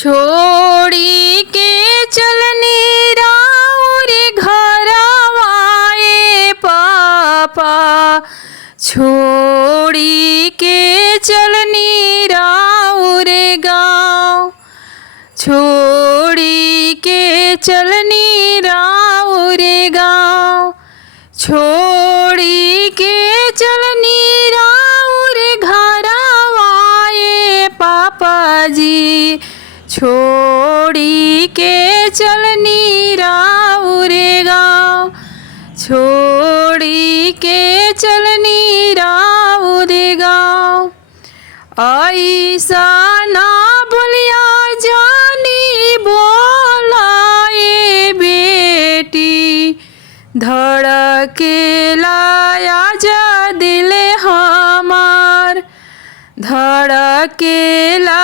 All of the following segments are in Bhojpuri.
छोड़ी के चलनी राउर घरवाए पापा। छोड़ी के चलनी राउर गाँव। छोड़ी के चलनी राउर गाँव। छोड़ी के चलनी राउर घरवाए पापा जी। छोड़ी के चलनी राउर गाँव। छोड़ी के चलनी राउर गाँव। ऐसा ना बोलिया जानी बोलाए बेटी। धड़केला आजा दिल हमार। धड़केला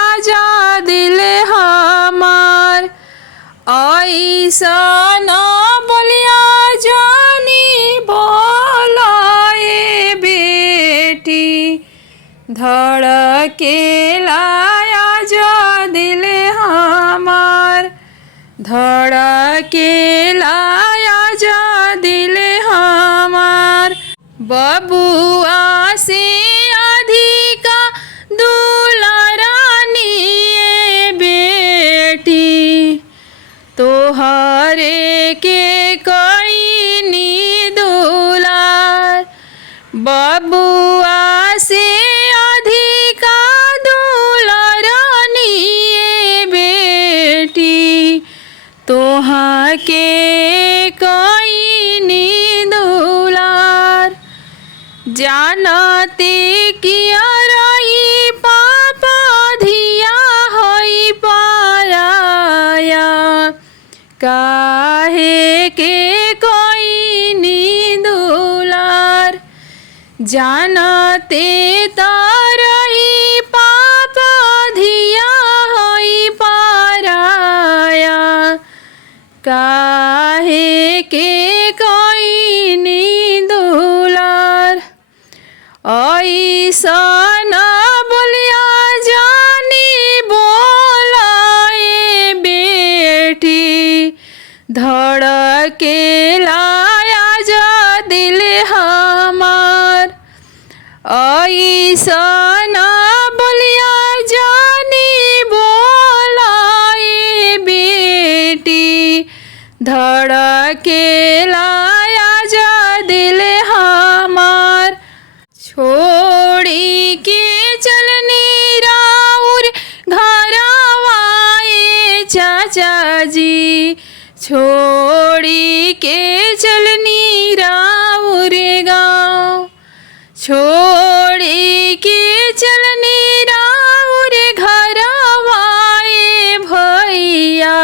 आजा दिल हमार। ऐसा ना बोलिया जानी बोलाए बेटी। धड़केला आजा दिल हमार। धड़केला आजा दिल हमार। बबुआ से अधिका दुलारानी बेटी। तोहरे के कईनी दुलार। बबुआ से अधिका दुलारानी बेटी। तोहाँ के कईनी दुलार। जानते किया रही पापा धिया होई पाराया। काहे के कईनी दुलार। जानते तारही पापा धिया होई पाराया। काहे के कईनी दुलार। ऐसा ना बोलिया जानी बोलाए बेटी। धड़केला आजा दिल हमार। ऐसा ना बोलिया जानी बोलाए बेटी। धड़केला आजा दिल हमार। छोड़ी के चलनी राउर घरवाए चाचा जी। छोड़ी के चलनी राउर गाँव। छोड़ी के चलनी राउर घरवाए भैया।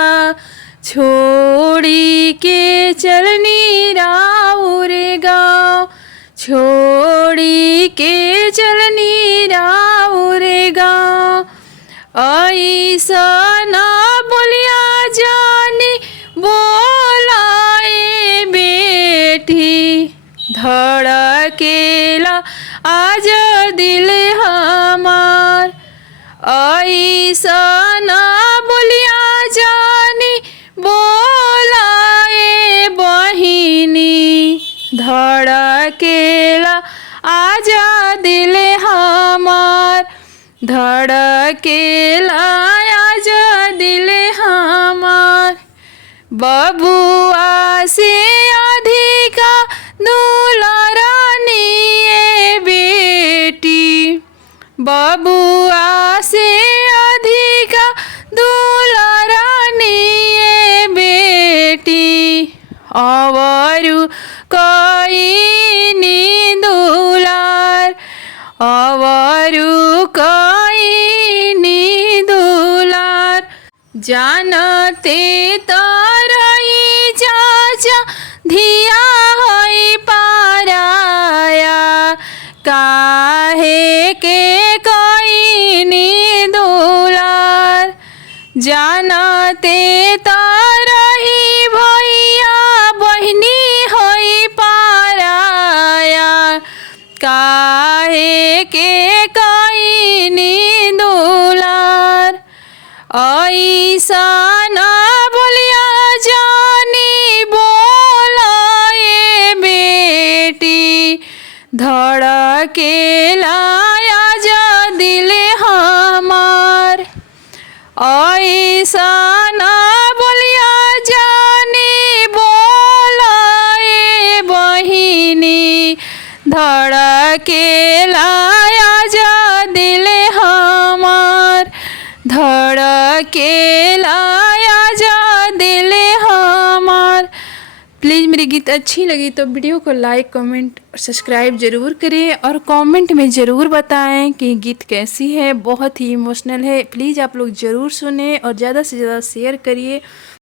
छोड़ी के चलनी राउर गाँव। छोड़ी के चलनी राउर गाँव। ऐसा ना बोलिया जानी बोलाए बेटी। धड़केला आजा दिल हमार। ऐसा ना बोलिया जानी बोलाए बहिनी। धड़केला आजा दिल हमार। धड़केला आजा दिल हमार। बबुआ से अधिका दुलारानी बेटी। बबुआ से अधिका दुलारानी बेटी। अवरु कईनी दुलार। अवरु कईनी दुलार। जानते तारही चाचा धिया होई पाराया। काहे के कईनी दुलार। जानते तारही भैया बहिनी होई पाराया। काहे के कईनी दुलार। ऐसा ना बोलिया जानी बोलाए बेटी, धड़केला आजा दिल हमार। ऐसा ना बोलिया जानी बोलाए बहिनी, धड़केला आजा दिल हमार, धड़केला आजा दिल हमार। प्लीज़ मेरी गीत अच्छी लगी तो वीडियो को लाइक कमेंट और सब्सक्राइब ज़रूर करें और कमेंट में ज़रूर बताएं कि गीत कैसी है। बहुत ही इमोशनल है, प्लीज़ आप लोग ज़रूर सुने और ज़्यादा से ज़्यादा शेयर करिए।